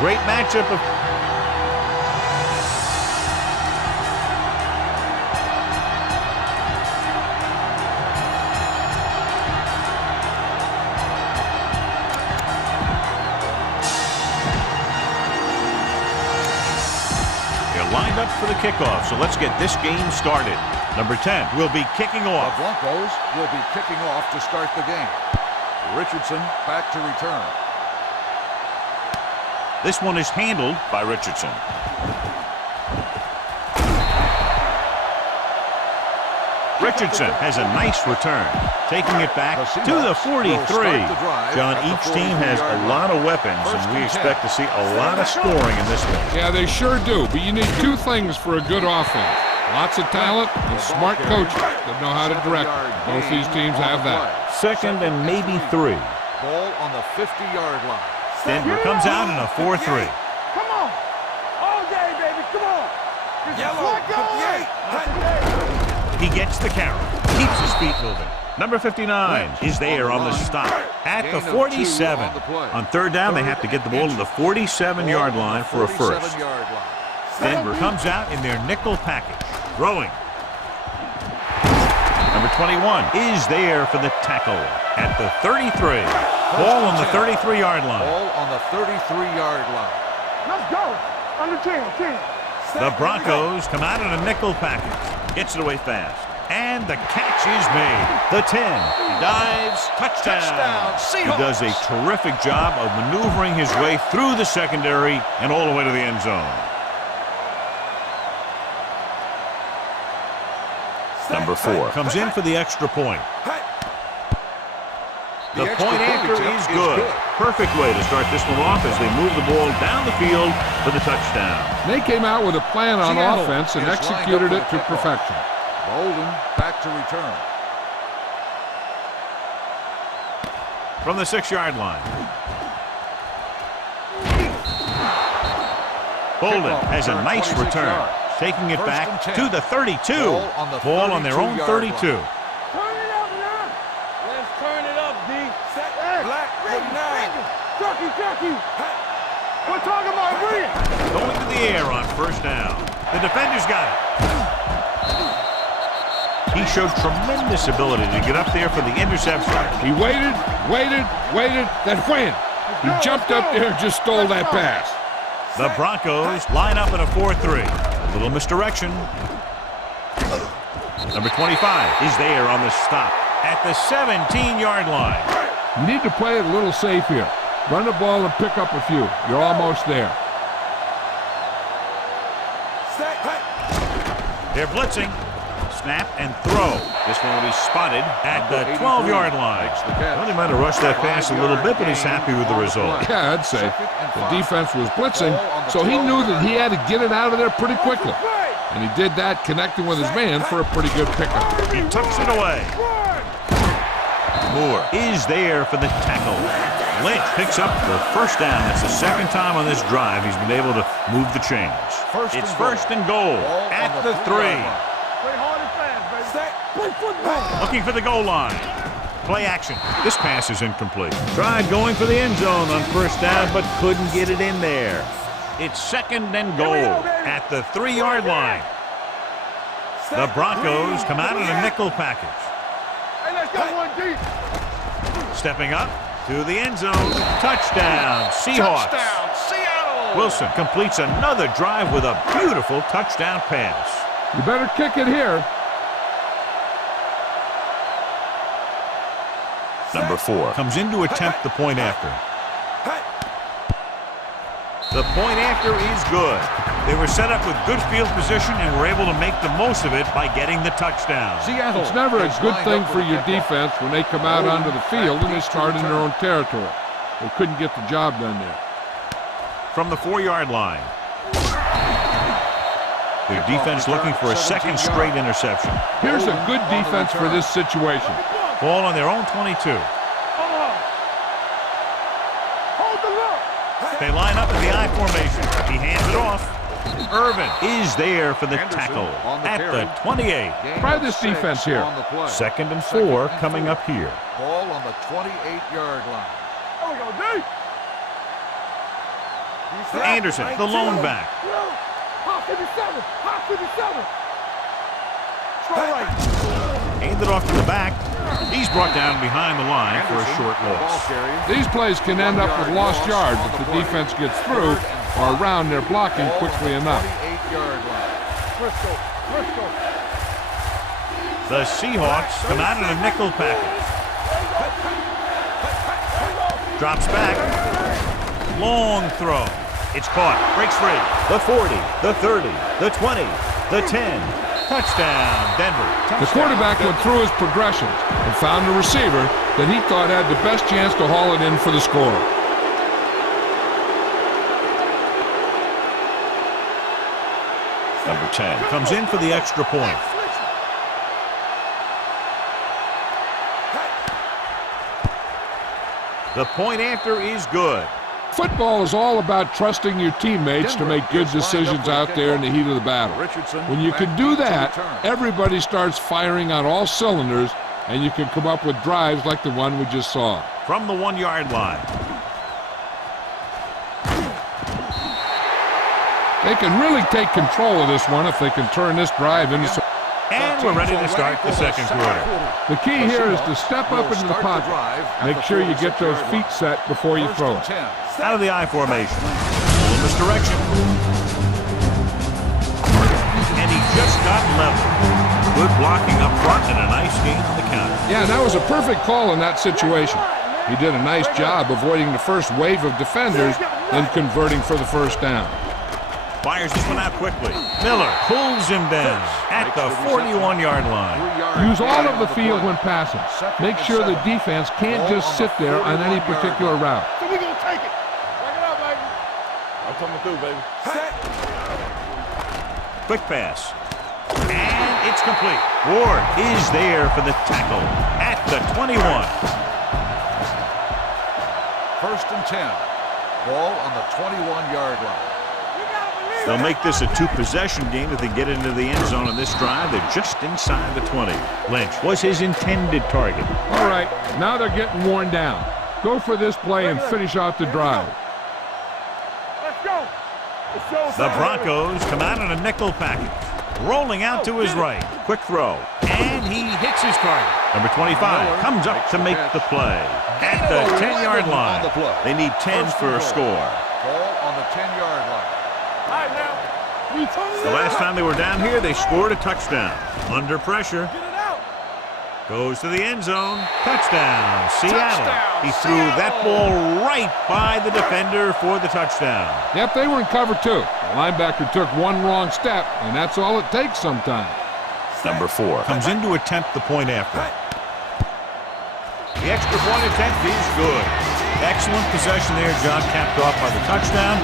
great matchup of... They're lined up for the kickoff, so let's get this game started. Number 10 will be kicking off. The Broncos will be kicking off to start the game. Richardson back to return. This one is handled by Richardson. Richardson has a nice return, taking it back to the 43. John, each team has a lot of weapons, and we expect to see a lot of scoring in this one. Yeah, they sure do, but you need two things for a good offense. Lots of talent and smart coaches that know how to direct it. Both these teams have that. Second and maybe 3. Ball on the 50-yard line. Denver comes out in a 4-3. Come on. All day, baby. Come on. He gets the carry. Keeps his feet moving. Number 59 is there on the stop at the 47. On third down, they have to get the ball to the 47-yard line for a first. Denver comes out in their nickel package. Throwing. Number 21 is there for the tackle at the 33. Ball on the 33-yard line. Ball on the 33-yard line. Let's go. Under 10. The Broncos come out in a nickel package. Gets it away fast. And the catch is made. The 10 dives. Touchdown. He does a terrific job of maneuvering his way through the secondary and all the way to the end zone. Number 4 comes in for the extra point. The point after is good. Perfect way to start this one off as they move the ball down the field for the touchdown. They came out with a plan on offense and executed it to perfection. Bolden back to return. From the 6-yard line. Bolden has a nice return, taking it back to the 32. Ball on their own 32. Turn it up now. Let's turn it up, D. Black with 9. Chucky. We're talking about Reed. Going to the air on first down. The defender's got it. He showed tremendous ability to get up there for the interception. He waited, then wham! He jumped up there and just stole that pass. The Broncos line up in a 4-3. A little misdirection. Number 25 is there on the stop at the 17-yard line. You need to play it a little safe here. Run the ball and pick up a few. You're almost there. They're blitzing. Snap and throw. This one will be spotted at the 12-yard line. Well, he might have rushed that pass a little bit, but he's happy with the result. Yeah, I'd say. The defense was blitzing, so he knew that he had to get it out of there pretty quickly. And he did that, connecting with his man for a pretty good pickup. He tucks it away. Moore is there for the tackle. Lynch picks up the first down. That's the second time on this drive he's been able to move the chains. It's first and goal at the 3. Looking for the goal line. Play action. This pass is incomplete. Tried going for the end zone on first down, but couldn't get it in there. It's second and goal at the 3-yard line. The Broncos come out in a nickel package. Stepping up to the end zone. Touchdown, Seahawks. Wilson completes another drive with a beautiful touchdown pass. You better kick it here. Number 4 comes in to attempt the point after. The point after is good. They were set up with good field position and were able to make the most of it by getting the touchdown. It's never a good thing for your defense when they come out onto the field and they start in their own territory. They couldn't get the job done there. From the 4-yard line. Their defense looking for a second straight interception. Here's a good defense for this situation. Ball on their own 22. They line up in the I formation. He hands it off. Irvin is there for the tackle at the 28. Try this defense here. Second and 4 coming up here. Ball on the 28-yard line. There we go, D. Anderson, the lone back. Hot 57. Hot 57. Straight right. Handed off to the back. He's brought down behind the line for a short loss. These plays can end up with lost yards if the defense gets through or around their blocking quickly enough. The Seahawks come out in a nickel package. Drops back. Long throw. It's caught. Breaks free. The 40, the 30, the 20, the 10. Touchdown, Denver. The quarterback went through his progressions and found a receiver that he thought had the best chance to haul it in for the score. Number 10 comes in for the extra point. The point after is good. Football is all about trusting your teammates to make good decisions out there in the heat of the battle. When you can do that, everybody starts firing on all cylinders, and you can come up with drives like the one we just saw. From the 1-yard line. They can really take control of this one if they can turn this drive into some. And we're ready to start the second quarter. The key here is to step up into the pocket. Make sure you get those feet set before you throw it. Out of the I formation. A little misdirection. And he just got level. Good blocking up front and a nice gain on the counter. Yeah, that was a perfect call in that situation. He did a nice job avoiding the first wave of defenders and converting for the first down. Fires this one out quickly. Miller pulls him down at the 41-yard line. Use all of the field when passing. Make sure the defense can't just sit there on any particular route. So we're going to take it. Break it up, baby. I'm coming through, baby. Set. Quick pass. And it's complete. Ward is there for the tackle at the 21. 1st and 10. Ball on the 21-yard line. They'll make this a 2-possession game if they get into the end zone on this drive. They're just inside the 20. Lynch was his intended target. All right, now they're getting worn down. Go for this play and finish out the drive. Let's go. The Broncos come out in a nickel package. Rolling out to his right. Quick throw. And he hits his target. Number 25 comes up to make the play. At the 10-yard line. They need 10 for a score. Ball on the 10-yard line. The last time they were down here, they scored a touchdown. Under pressure. Goes to the end zone. Touchdown, Seattle. He threw that ball right by the defender for the touchdown. Yep, they were in cover 2. The linebacker took one wrong step, and that's all it takes sometimes. Number 4 comes in to attempt the point after. The extra point attempt is good. Excellent possession there, John, capped off by the touchdown.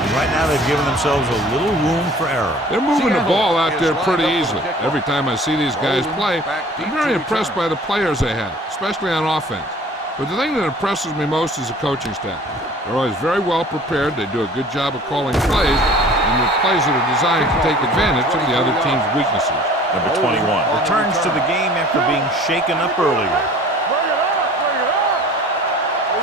And right now they've given themselves a little room for error. They're moving the ball out there pretty easily. Every time I see these guys play, I'm very impressed by the players they have, especially on offense. But the thing that impresses me most is the coaching staff. They're always very well prepared. They do a good job of calling plays, and the plays that are designed to take advantage of the other team's weaknesses. Number 21 returns to the game after being shaken up earlier.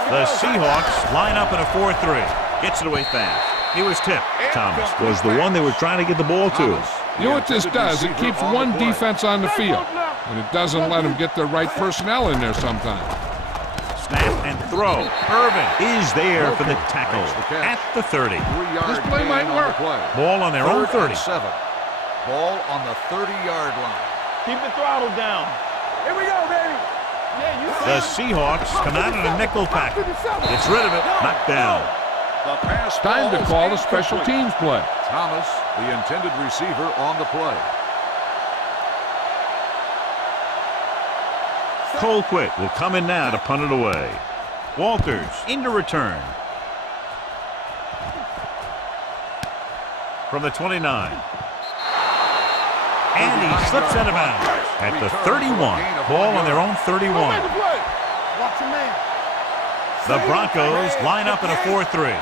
The Seahawks line up in a 4-3. Gets it away fast. He was tipped. Thomas was the one they were trying to get the ball to. You know what this does? It keeps one defense on the field, and it doesn't let them get the right personnel in there sometimes. Snap and throw. Irvin is there for the tackle at the 30. This play might work. Ball on their own 30. Ball on the 30-yard line. Keep the throttle down. Here we go, baby. The Seahawks come out in a nickel package. Gets rid of it. Knocked down. Time to call a special teams play. Thomas, the intended receiver, on the play. Colquitt will come in now to punt it away. Walters into return. From the 29. And he slips out of bounds at the 31. Ball on their own 31. The Broncos line up in a 4-3.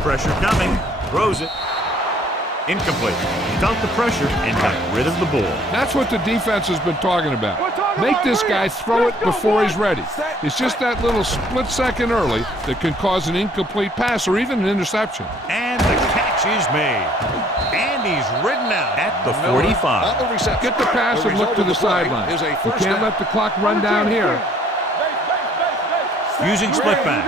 Pressure coming. Throws it. Incomplete. He felt the pressure and got rid of the ball. That's what the defense has been talking about. Make this guy throw it before he's ready. It's just that little split second early that can cause an incomplete pass or even an interception. And the catch is made. And he's ridden out at the 45. Get the pass and look to the sideline. You can't let the clock run down here. Using split back.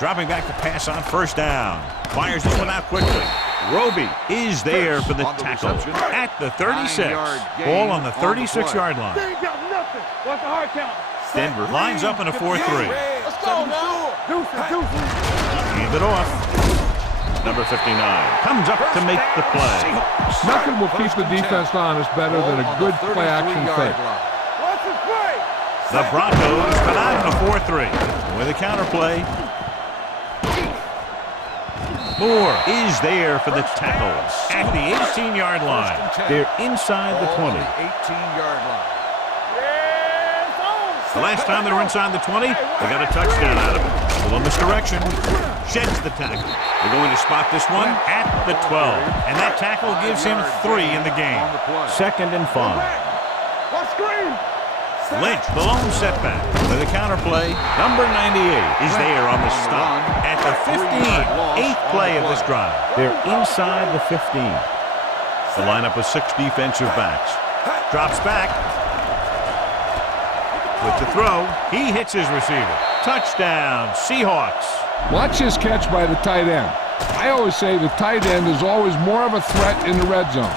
Dropping back to pass on first down. Fires this one out quickly. Roby is there for the tackle at the 36. Ball on the 36-yard line. Denver lines up in a 4-3. Let's go now. Hand it off. Number 59 comes up to make the play. Nothing will keep the defense honest better than a good play-action fake. The Broncos come out in a 4-3 with a counterplay. Moore is there for the tackle at the 18-yard line. They're inside the 20. 18-yard line. The last time they were inside the 20, they got a touchdown out of it. A little misdirection. Sheds the tackle. They're going to spot this one at the 12. And that tackle gives him 3 in the game. 2nd and 5. Lynch, the lone setback. For the counterplay, number 98 is there on the stop at the 15. 8th play of this drive. They're inside the 15. The lineup of 6 defensive backs. Drops back. With the throw, he hits his receiver. Touchdown, Seahawks. Watch his catch by the tight end. I always say the tight end is always more of a threat in the red zone.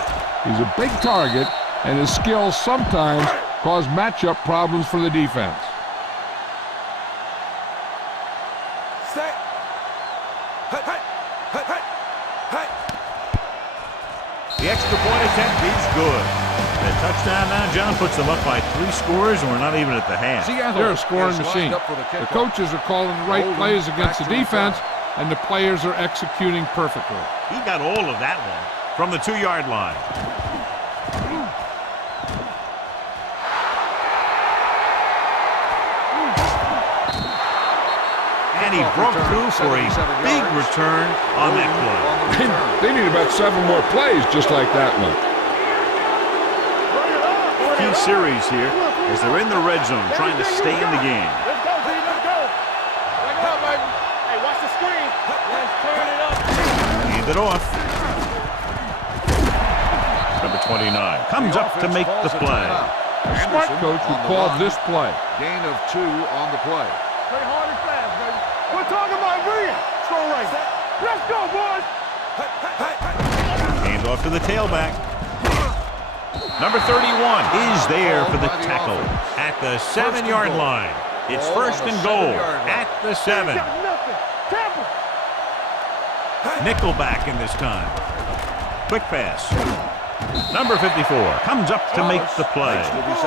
He's a big target, and his skills sometimes cause matchup problems for the defense. The extra point attempt is good. The touchdown now, John, puts them up by 3 scores, and we're not even at the half. They're a scoring machine. The coaches are calling the right plays against the defense, and the players are executing perfectly. He got all of that one from the 2-yard line. And he broke through for a big return on that play. They need about 7 more plays just like that one. Key series here as they're in the red zone trying to stay in the game. Let's go, Z, let's go. Check it out, baby. Hey, watch the screen. Let's turn it up. Hand it off. Number 29 comes up to make the play. A smart coach would call this play. Gain of 2 on the play. Play hard and fast, baby. We're talking about brilliant. Let's go right. Let's go, boys. Hand off to the tailback. Number 31 is there for the tackle at the 7-yard line. It's 1st and goal at the 7. Nickelback in this time. Quick pass. Number 54 comes up to make the play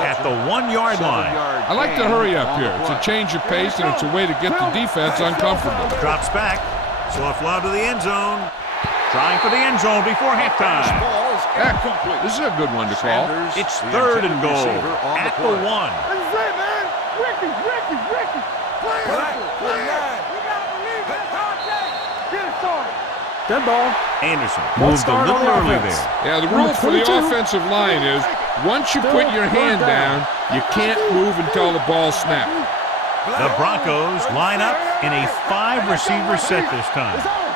at the 1-yard line. I like to hurry up here. It's a change of pace, and it's a way to get the defense uncomfortable. Drops back. Soft lob to the end zone. Trying for the end zone before halftime. Heck, this is a good one to call. It's 3rd and goal at the 1. This is it, man. Ricky. Play it. We got to believe this contact. Get it started. Dead ball. Anderson moved a little early there. Yeah, the rule for the offensive line is once you put your hand down, you can't move until the ball snaps. The Broncos line up in a 5-receiver set this time. Let's go.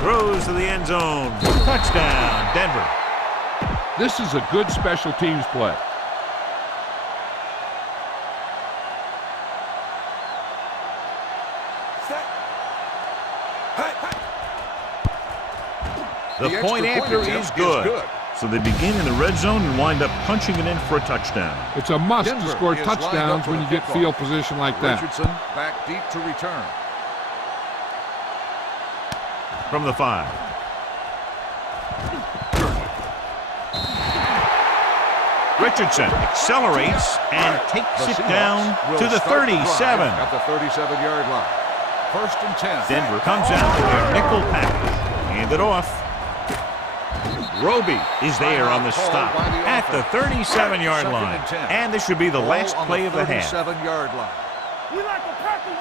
Throws to the end zone. Touchdown, Denver. This is a good special teams play. The point after is good. So they begin in the red zone and wind up punching it in for a touchdown. It's a must to score touchdowns when you get field position like that. Richardson back deep to return. From the 5. Richardson accelerates and takes it down to the 37. At the 37-yard line. 1st and 10. Denver comes out with their nickel package. Hand it off. Roby is there on the stop at the 37-yard line. And this should be the last play of the half. 37-yard line.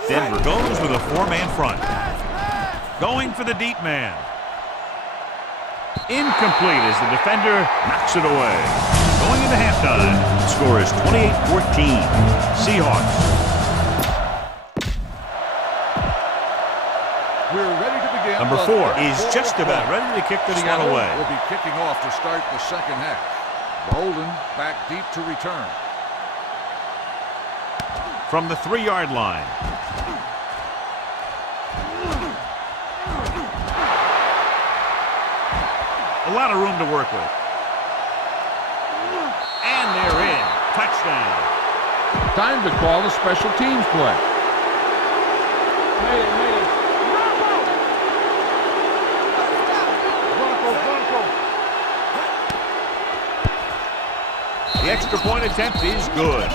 Denver goes with a four-man front. Going for the deep man. Incomplete as the defender knocks it away. Going into halftime, the score is 28-14. Seahawks. We're ready to begin. Number 4 is just about ready to kick this one away. Will be kicking off to start the second half. Bolden back deep to return. From the 3-yard line. A lot of room to work with. And they're in. Touchdown. Time to call the special teams play. Made it. Bronco. The extra point attempt is good.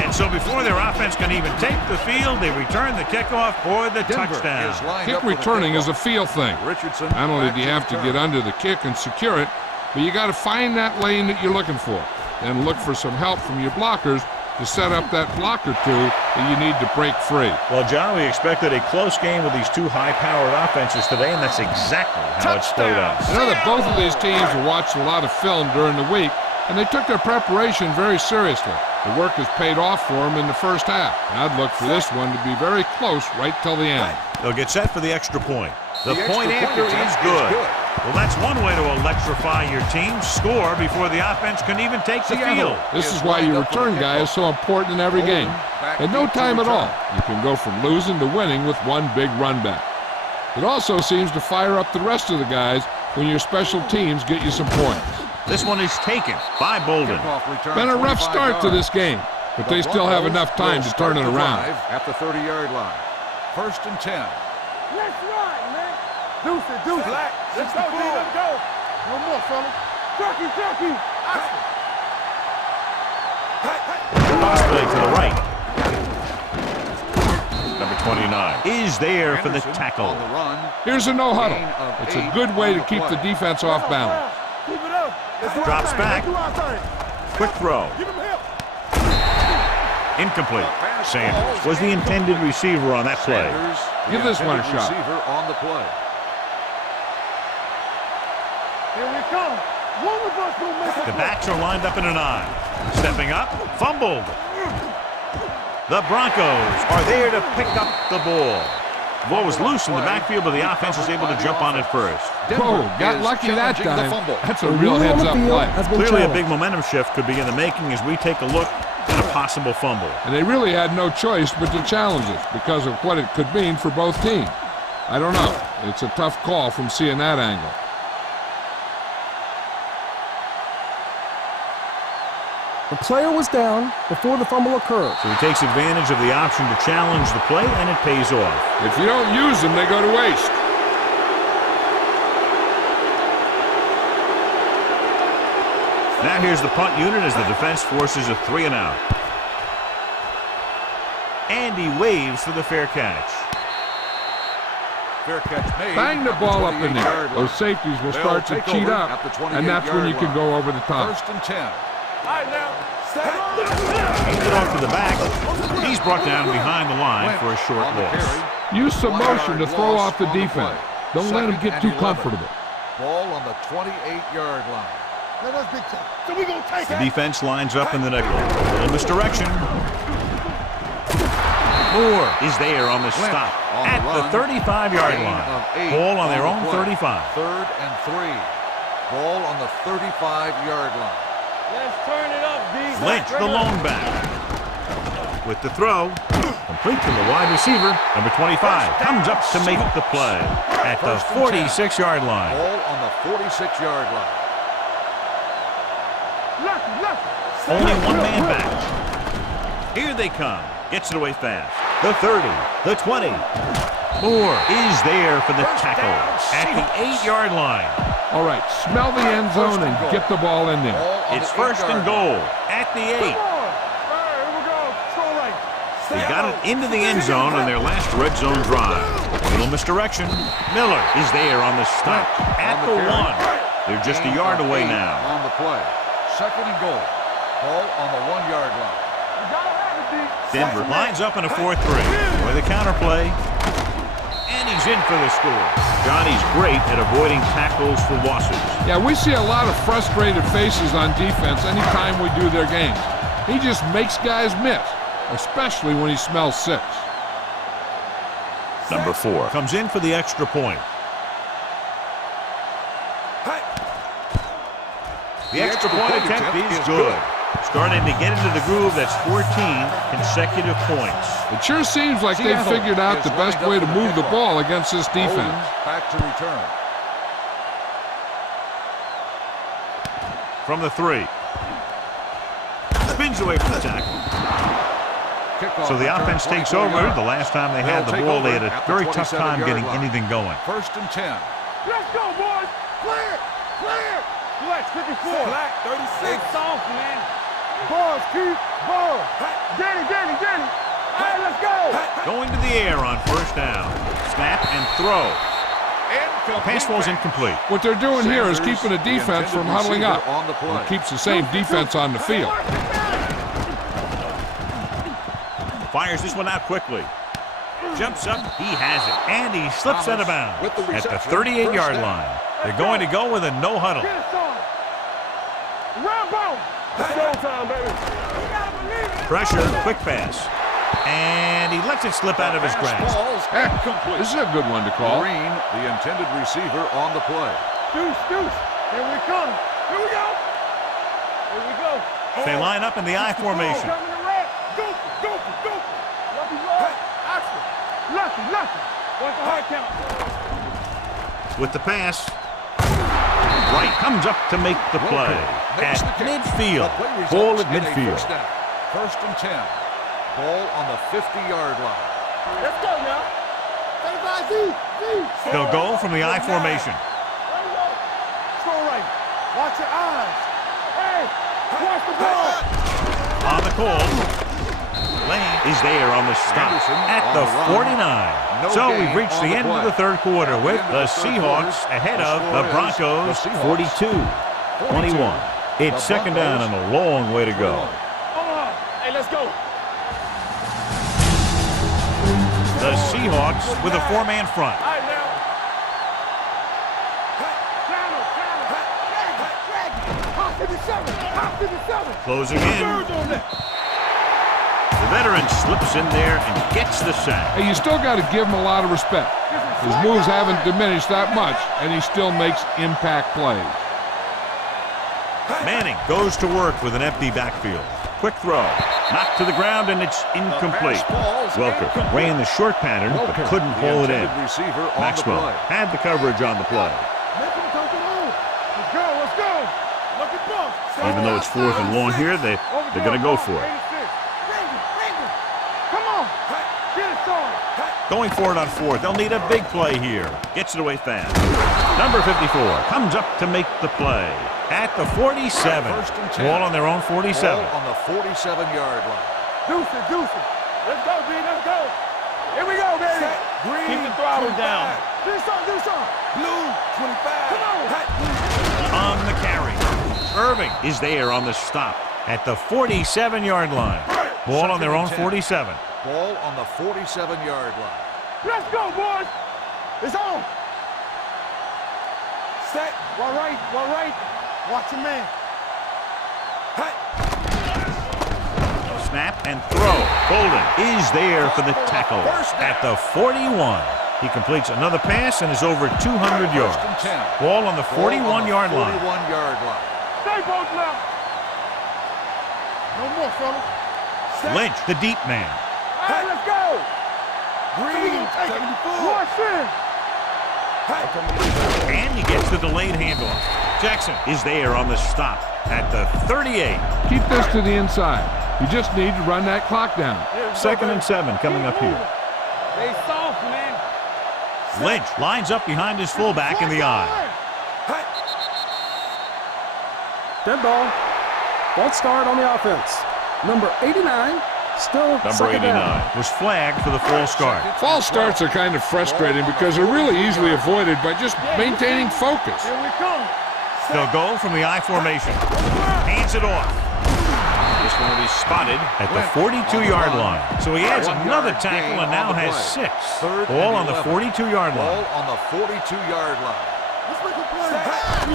And so before their offense can even take the field, they return the kickoff for the touchdown. Kick returning is a feel thing. Richardson. Not only do you have to get under the kick and secure it, but you got to find that lane that you're looking for. Then look for some help from your blockers to set up that block or two that you need to break free. Well, John, we expected a close game with these two high-powered offenses today, and that's exactly how it's played out. I know that both of these teams have watched a lot of film during the week, and they took their preparation very seriously. The work has paid off for them in the first half. I'd look for this one to be very close right till the end. They'll get set for the extra point. The point after is good. Well, that's one way to electrify your team. Score before the offense can even take the field. This is why your return guy is so important in every game. At no time at all, you can go from losing to winning with one big run back. It also seems to fire up the rest of the guys when your special teams get you some points. This one is taken by Bolden. Been a rough start to this game, but they still have enough time to turn it around. At the 30-yard line. 1st and 10. Let's ride, man. Deuce it. Black. Let's go, D. Let's go. One more, fella. Turkey. Toss play to the right. Number 29 is there for the tackle. On the run. Here's a no huddle. It's a good way to keep the defense off balance. Keep it up. Drops back. Quick throw. Give him help. Incomplete. Sanders was the intended receiver on that play. Give this one a shot. Receiver on the play. Here we come. One of us will make The backs are lined up in an eye. Stepping up, fumbled. The Broncos are there to pick up the ball. The ball was loose in the backfield, but the offense was able to jump on it first. Whoa, got lucky that time. That's a real heads-up play. Clearly a big momentum shift could be in the making as we take a look at a possible fumble. And they really had no choice but to challenge it because of what it could mean for both teams. I don't know. It's a tough call from seeing that angle. The player was down before the fumble occurred. So he takes advantage of the option to challenge the play, and it pays off. If you don't use them, they go to waste. Now here's the punt unit as the defense forces a 3-and-out. And he waves for the fair catch. Fair catch made. Bang the ball up in there. Those safeties will start to cheat up, and that's when you can go over the top. 1st and 10. All right, now. Hands it off to the back. He's brought down behind the line for a short loss. Use some motion to throw off the defense. Don't let them get too comfortable. Ball on the 28-yard line. Let us big time. So we gonna take The defense lines up in the nickel. In misdirection. Moore is there on the stop at the 35-yard line. Ball on their own 35. 3rd and 3. Ball on the 35-yard line. Let's turn it up, D. Lynch, the lone back. With the throw, complete to the wide receiver. Number 25 comes up to make the play at the 46-yard line. Ball on the 46-yard line. Only one man back. Here they come. Gets it away fast. The 30, the 20. Moore is there for the tackle at the 8-yard line. All right, smell the end zone and get the ball in there. It's 1st and goal at the 8. They got it into the end zone on their last red zone drive. Little misdirection. Miller is there on the stop at the 1. They're just a yard away now. On the play. 2nd and goal. Ball on the 1-yard line. Denver lines up in a 4-3 with a counterplay. And he's in for the score. Johnny's great at avoiding tackles for losses. Yeah, we see a lot of frustrated faces on defense anytime we do their games. He just makes guys miss, especially when he smells 6. Number 4 comes in for the extra point. The extra point attempt is good. Starting to get into the groove. That's 14 consecutive points. It sure seems like they've figured out the best way to move the ball against this defense. Back to return. From the 3. Spins away from the tackle. So the offense takes over. The last time they had the ball, they had a very tough time getting anything going. 1st and 10. Let's go, boys. Clear. Clear. Flex 54. Black 36. Soft, man. Balls, keep. Ball. Danny. All right, let's go. Going to the air on 1st down. Snap and throw. The pass falls incomplete. What they're doing here is keeping the defense from huddling up. It keeps the same defense on the field. Fires this one out quickly. Jumps up. He has it. And he slips out of bounds at the 38-yard line. They're going to go with a no huddle. Rambo. It's go time, baby. Pressure, quick pass. And he lets it slip out of his grasp. This is a good one to call. Green, the intended receiver on the play. Deuce. Here we come. Here we go. Here we go. They line up in the I formation. Goofy. Lucky. What's the high count? With the pass. Wright comes up to make the play. At midfield. Ball at midfield. 1st and 10. Ball on the 50-yard line. Let's go, y'all. They'll go from the I formation. Score right. Watch your eyes. Hey, watch the ball. On the call. Lane is there on the stop at the 49. So we've reached the end of the 3rd quarter with the Seahawks ahead of the Broncos 42-21. It's 2nd down and a long way to go. Hey, let's go. The Seahawks with a 4-man front. All right, now. Hot 57. Closing in. The veteran slips in there and gets the sack. Hey, you still got to give him a lot of respect. His moves haven't diminished that much, and he still makes impact plays. Manning goes to work with an empty backfield. Quick throw. Knocked to the ground, and it's incomplete. Welker ran the short pattern, but couldn't pull it in. Maxwell had the coverage on the play. Let's go. Look at Buck. Even though it's 4th and long here, they're going to go for it. Come on. Get it started. Going for it on 4th. They'll need a big play here. Gets it away fast. Number 54 comes up to make the play. At the 47. Ball on their own 47. Ball on the 47-yard line. Deuce it. Let's go, B. Let's go. Here we go, baby. Green, keep the throttle down. Do something. Blue, 25. Come on. On the carry. Irving is there on the stop at the 47-yard line. Ball on their own 47. Ball on the 47-yard line. Let's go, boys. It's on. Set. Well right. Watch your man. Snap and throw. Bolden is there for the tackle at the 41. He completes another pass and is over 200 yards. Ball on the 41-yard line. Stay both left. No more, fellas. Lynch, the deep man. All right, let's go. Green, 74. Watch in. And he gets the delayed handoff. Jackson is there on the stop at the 38. Keep this to the inside. You just need to run that clock down. 2nd and 7 coming up here. They soft, man. Lynch lines up behind his fullback in the eye. Dead ball. False start on the offense. Number 89 still Number 89 was flagged for the false start. False starts are kind of frustrating because they're really easily avoided by just maintaining focus. Here we come. They'll go from the I formation. Hands it off. This one will be spotted at the 42-yard line. So he adds another tackle and now has 6. Ball on the 42-yard line. Ball on the 42-yard line.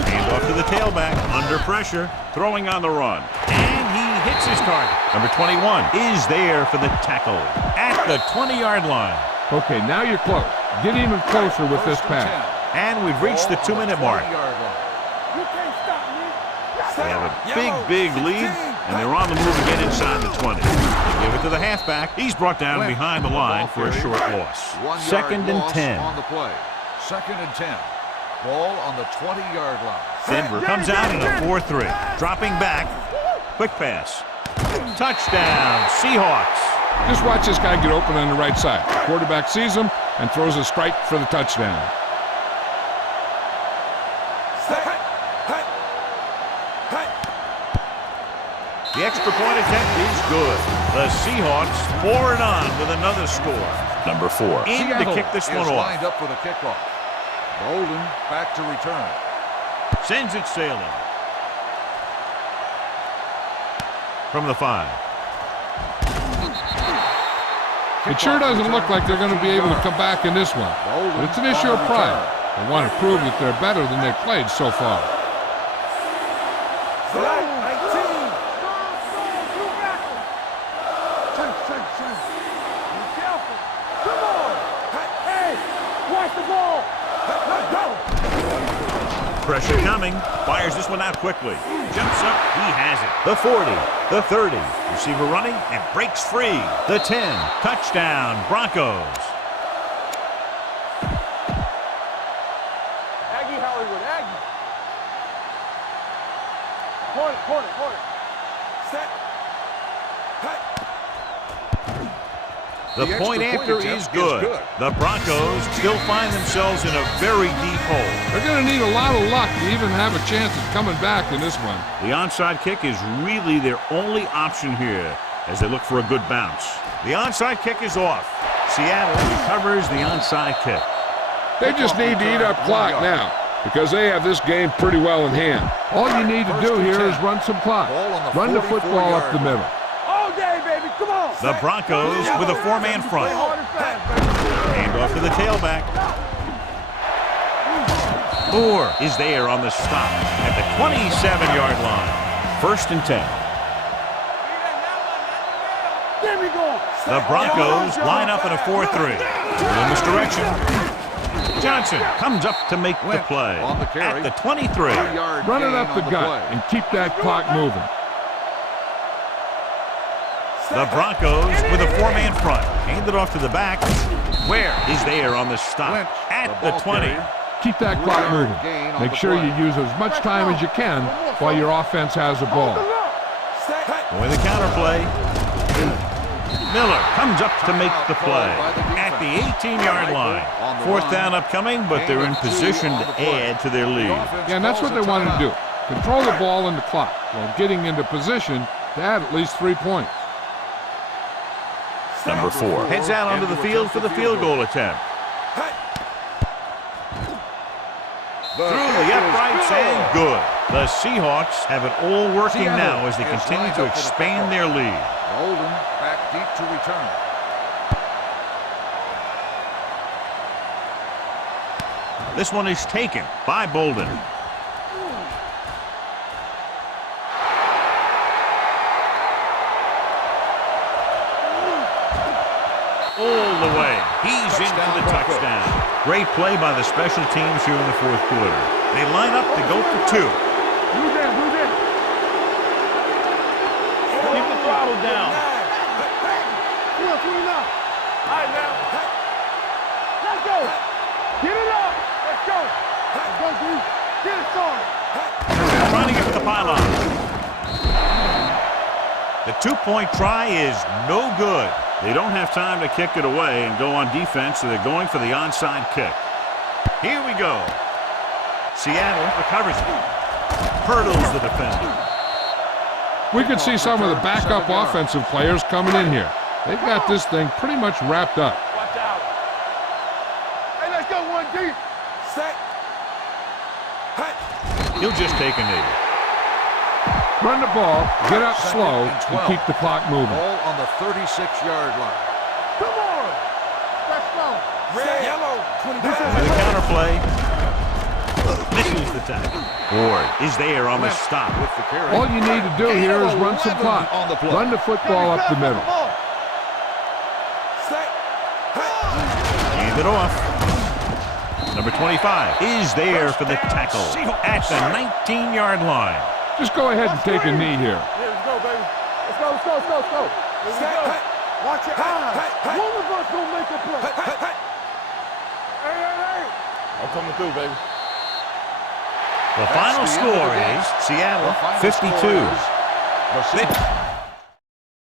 Hand off to the tailback. Under pressure. Throwing on the run. And he hits his target. Number 21 is there for the tackle at the 20-yard line. Okay, now you're close. Get even closer with this pass. And we've reached the 2-minute mark. They have a big lead, and they're on the move again inside the 20. They give it to the halfback. He's brought down behind the line for a short loss. 2nd and 10. On the play. 2nd and 10. Ball on the 20-yard line. Denver comes out in a 4-3. Dropping back. Quick pass. Touchdown, Seahawks. Just watch this guy get open on the right side. The quarterback sees him and throws a strike for the touchdown. The extra point attempt is good. The Seahawks forward on with another score. Number 4. In to kick this one off. Lined up for the kickoff. Bolden back to return. Sends it sailing. From the 5. It sure doesn't look like they're going to be able to come back in this one. But it's an issue of pride. They want to prove that they're better than they've played so far. Pressure coming. Fires this one out quickly. Jumps up. He has it. The 40. The 30. Receiver running and breaks free. The 10. Touchdown, Broncos. Aggie Hollywood, Aggie. Corner. Set. The point after is good. The Broncos still find themselves in a very deep hole. They're going to need a lot of luck to even have a chance at coming back in this one. The onside kick is really their only option here as they look for a good bounce. The onside kick is off. Seattle recovers the onside kick. They just need to eat up clock now because they have this game pretty well in hand. All you need to do here is run some clock. Run the football up the middle. Come on. The Broncos with a 4-man front. Hand off to the tailback. Moore is there on the stop at the 27-yard line. 1st and 10. The Broncos line up in a 4-3. In misdirection. Johnson comes up to make the play at the 23. Run it up the gut and keep that clock moving. The Broncos with a 4-man front. Hand it off to the back. Where is there on the stop at the 20. Keep that clock moving. Make sure you use as much time as you can while your offense has the ball. With a counterplay. Miller comes up to make the play at the 18-yard line. 4th down upcoming, but they're in position to add to their lead. Yeah, and that's what they wanted to do. Control the ball and the clock while getting into position to add at least 3 points. Number 4 heads out onto the field for the field goal attempt. Through the uprights and good. The Seahawks have it all working now as they continue to expand their lead. Bolden back deep to return. This one is taken by Bolden. All the way. He's in for the touchdown. Great play by the special teams here in the 4th quarter. They line up to go for 2. Who's in? Keep the throttle down. All right, now. Let's go. Get it up. Let's go. Let's go, dude. Get it started. They're trying to get to the pylon. The 2-point try is no good. They don't have time to kick it away and go on defense, so they're going for the onside kick. Here we go. Seattle recovers it. Hurdles the defender. We can see some of the backup offensive players coming in here. They've got this thing pretty much wrapped up. Watch out. Hey, let's go 1 deep. Set. He'll just take a knee. Run the ball, get up slow, and keep the clock moving. Ball on the 36-yard line. Come on. Let's go. Red, yellow, 25. The counterplay. Misses the tackle. Ward is there on the stop. With the carry. All you need to do here is run some clock. On the play. Run the football up the middle. Sack. Hand it off. Number 25 is there for the tackle at the 19-yard line. Just go ahead and take a knee here. Here, let's go, baby. Let's go, let's go, let's go, let's go. Here we go. Watch your eyes. One of us gonna make a play. Hey. I'm coming through, baby. The final the end of the score game. is Seattle The final 52. score is the Seahawks